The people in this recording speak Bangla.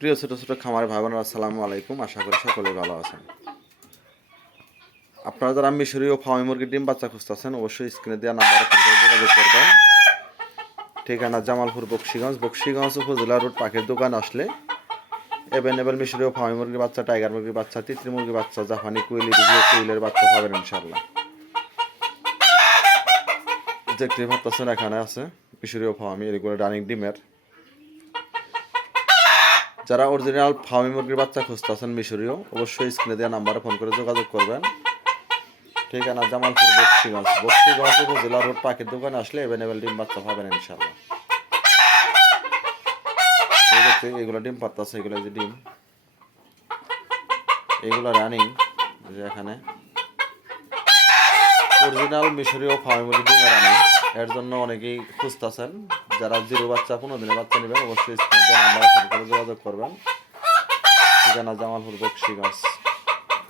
প্রিয় ছোট ছোট খামারি ভাই বোনেরা, আসসালামু আলাইকুম। আশা করি সকলেই ভালো আছেন। আপনারা যারা মিশরীয় ফার্মি মুরগির ডিম বাচ্চা খুঁজতেছেন, অবশ্যই স্ক্রিনে দেওয়া নাম্বারে ফোন করে যোগাযোগ করবেন। ঠিকানা জামালপুর বকশিগঞ্জ উপজেলা রোড পাখির দোকান আসলে অ্যাভেলেবেল মিশরীয় ফার্মি মুরগির বাচ্চা, টাইগার মুরগির বাচ্চা, তিতলি মুরগির বাচ্চা, জাপানি কুইলের বাচ্চা পাবেন ইনশাআল্লাহ। দেখতে পাচ্ছেন এখানে আছে মিশরীয় ফার্মি, এগুলো রানিং ডিমের। যারা অরিজিনাল ফার্মি মুরগির বাচ্চা খুঁজতেছেন মিশরীয়, অবশ্যই স্ক্রিনে দেওয়া নাম্বারে ফোন করে যোগাযোগ করবেন। ঠিকানা জামালপুর বকশিগঞ্জ উপজেলা রোড পাখির দোকানে আসলে অ্যাভেলেবেল ডিম বাচ্চা পাবেন ইনশাআল্লাহ। এগুলো ডিম পাত্তাছে, এগুলো যে ডিম, এগুলো রানিং। যে এখানে অরিজিনাল মিশরীয় ফার্মি মুরগি ডিম রানিং, এর জন্য অনেকেই খুঁজতেছেন। যারা 0 বাচ্চা 15 দিনের বাচ্চা নেবেন, অবশ্যই স্ক্রিনে দেওয়া নাম্বারে ফোন করে যোগাযোগ করবেন। ঠিকানা জামালপুর বকশিগঞ্জ।